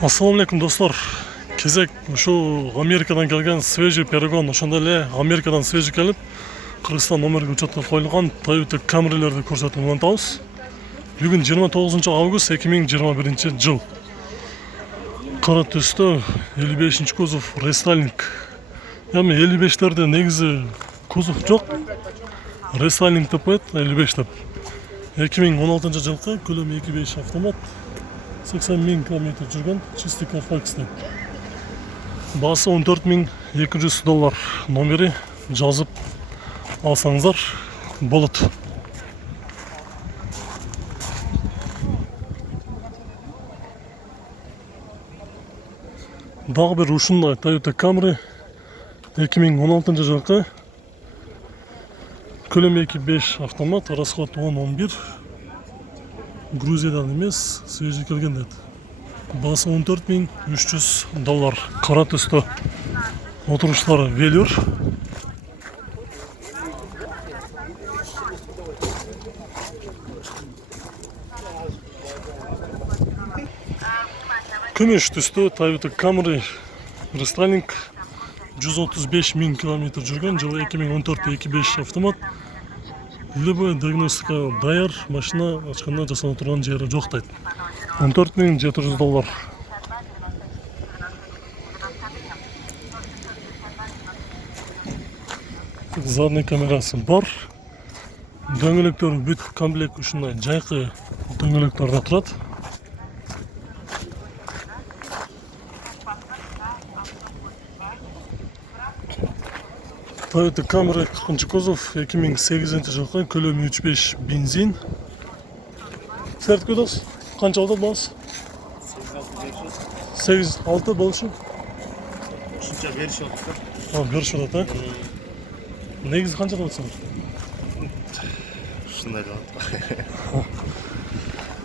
Ассалаумалейкум достар. Кезек ушу Америкадан келген свежий перегон, ошондой эле Америкадан свежий келип, Кыргызстан номерге учетко коюлган Toyota Camry'лерди көрсөтүп улантабыз. Бүгүн 29 август 2021 жыл. Кара түстө 55 кузов рестайлинг. Эми 55-терде негизи кузов жок. Рестайлинг деп коет 55 деп. 2016 жылкы көлөмү 2.5 автомат. 80.000 км жүрген чистый Carfax деп. Басы $14.200 номери жазып алсаңыздар болот. Дагы бир ушундай Toyota Camry 2016 жылкы көлөмү 2.5 автомат, расход 10-11. Грузиядан эмес, свежий келген дейт. Басы $14.300. Кара түстө. Отуруштары велюр. Күмүш түстө Toyota Camry рестайлинг 135.000 км жүргөн, жылы 2014 2.5 автомат. Любой диагностика даяр, машина ачканда жасала турган жери жок дейт. $14.700. Задний камерасы бар. Дөңгөлөктөр бүт комплект ушундай жайкы дөңгөлөктөрдө турат. Toyota Camry 40 кузов 2008 жылкы көлөмү 3.5 бензин. Сертикадас канча алды болсо? 8-6 болушу. Ушунча беришип атат. Беришип атат, негизи канча деп атсың? Ушундай деп атат.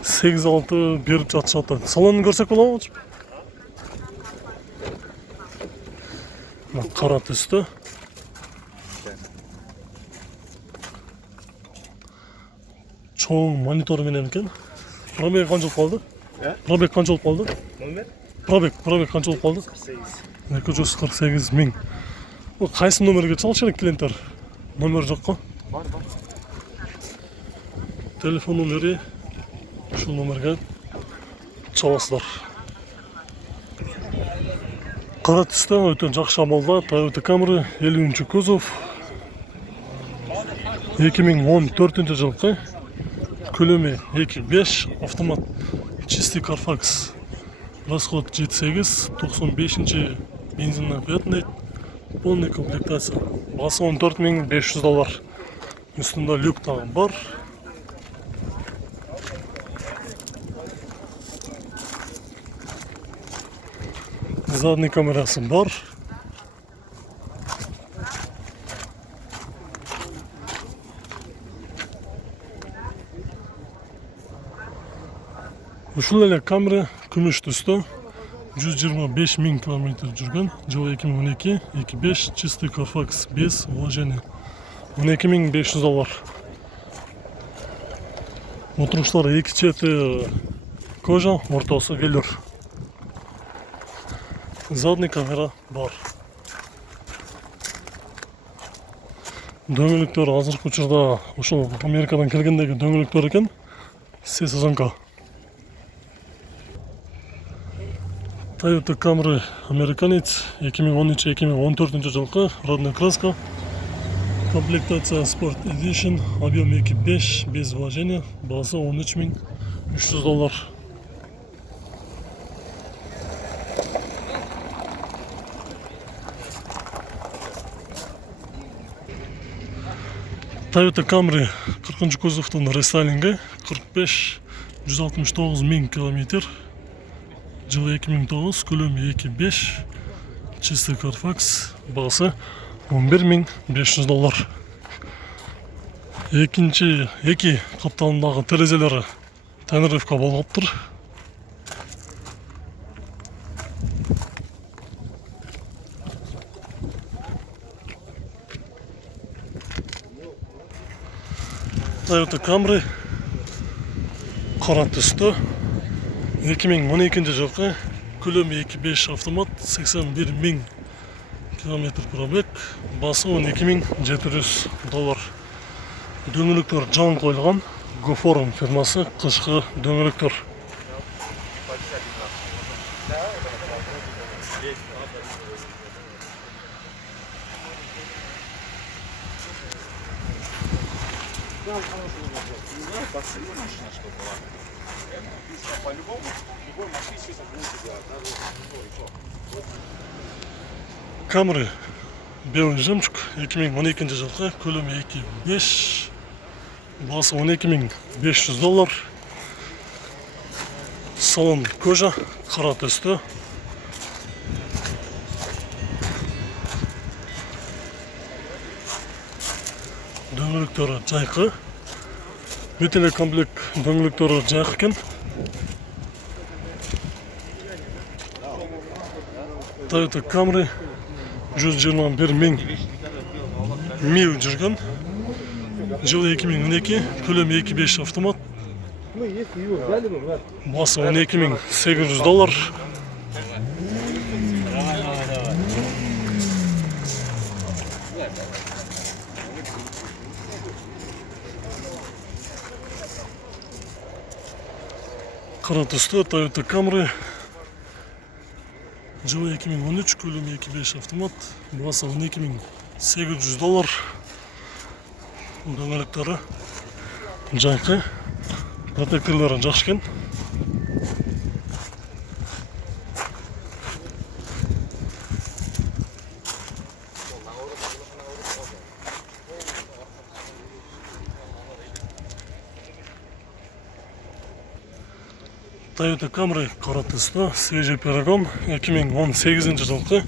8-6 берип жатышат. Салонун көрсөк болобу? Кара түстө. Чоң монитор менен экен. Пробег канча болуп калды? Пробег канча болуп калды? Номер? Пробег канча болуп калды? 248.000. Бул кайсы номерге чалыш керек клиенттер? Номер жокко? Бар. Телефон номери ушул номерге чаласыздар. Кара түстө өтө жакшы амалда Toyota Camry 50 кузов 2014 жылкы көлөмү 2.5 автомат чистый Carfax. Расход 7.8, 95 бензинмен куят дейт. Полный комплектация. Басы $14.500. Үстүндө люк дагы бар. Задний камерасы бар. Ушул эле Camry күмүш түстө 125.000 км жүргөн, жылы 2012 2.5 чистый Carfax без вложения. $12.500. Отуруштары эки чети кожа, ортосу велюр. Задний камера бар. Дөңгөлөктөр азыркы учурда ошол Америкадан келгендеги дөңгөлөктөр экен. Все сезонка. Toyota Camry американец 2013-2014 жылкы родной краска. Комплектация Sport Edition, объем 2.5 без вложения, база $13.300. Toyota Camry 40 кузовдун рестайлинги 169.000 км. Жылы 2009, көлөмү 2.5 чистый Carfax, басы $11.500. Эки капталындагы терезелери тонировка болуптур. Toyota Camry кара түстө 2012 жылкы Көлемі 2.5 автомат, 81.000 км пробег, басы $12.700. Дөңгелектер жаң қойылған, Гофорум фирмасы қышқы дөңгелектер. По-любому, любой машине сейчас будете делать, даже Камри белый жемчуг 2012 жылғы, көлемі 2.5, басы $12.500. Салон кожа, қара түсті. Дөңгелектері жайқы. Металлокомплект дөңгелектері жайқы екен. Toyota Camry 121.000 mil жүрген. Жылы 2012, көлемі 2.5 автомат. Басы $12.800. Қара түсті Toyota Camry. Жылы 2013, көлемі 2.5 автомат. Басы $12.800. Дөңгелектері жайқы. Протекторлары жақсы екен. Toyota Camry қара түсті, свежий перегон, 2018 жылғы,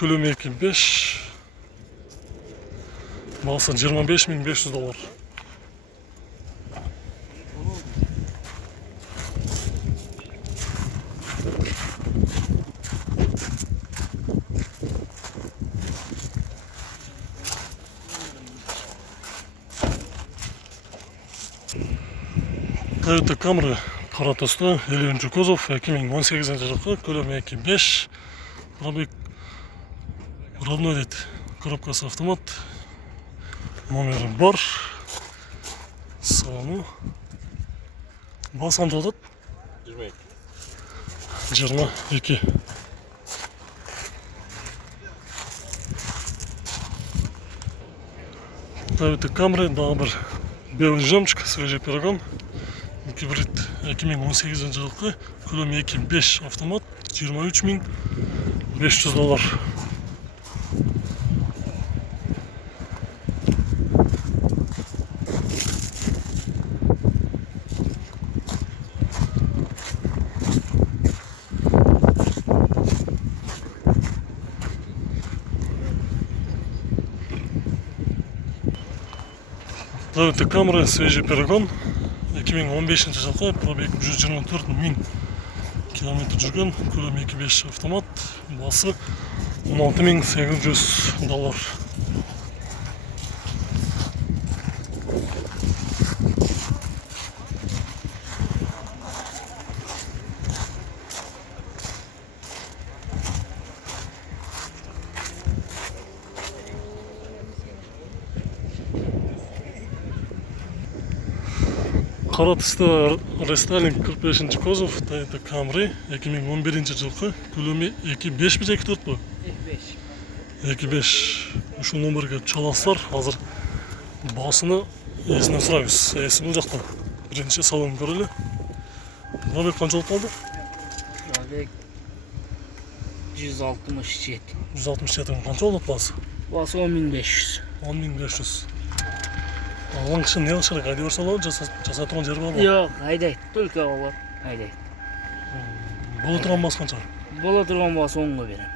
көлемі 2.5, басы $25.500. Toyota Camry қара түсті, 50 кузов, 2018 жылғы, көлемі 2.5, пробег родной дейді, коробкасы автомат, номері бар, салоны, басы қанша жатады? 22. Toyota Camry, дағы бір белый жемчуг, свежий перегон. Гибрид 2018 жылғы, көлемі 2.5 автомат, $23.500. Toyota Camry, свежий перегон. 2015 жылғы, пробег 124.000 км жүрген, көлемі 2.5 автомат, басы $16.800. Қара түсті рестайлинг 45 кузов, Toyota Camry 2011 жылғы, көлемі 2.5 бе 2.4 бе? 2.5. Үш номерге çalaslar, қазір басыны есінен сұраймыз. Есі бұл жақта. Бірінші салон көрілі. Пробег қаншалық қалды? Пробег 167. 167. Қанша болады басы? Басы 10.500. 10.500. Алған кіші не қылшыры қайды көрсе алады, жасатырған жері бар ма? Жоқ, айдайды, только олар айдайды. Бола тұрған басы қанша? Бола тұрған басы 10-ға берем.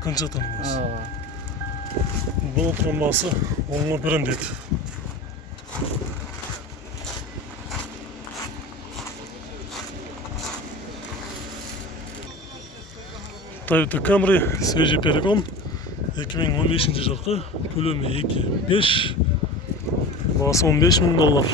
Қанша тұрған басы? Бола тұрған басы 10-ға берем дейді. Toyota Camry, свежий перегон, 2015 жылғы, көлемі 2.5, басы $15.000.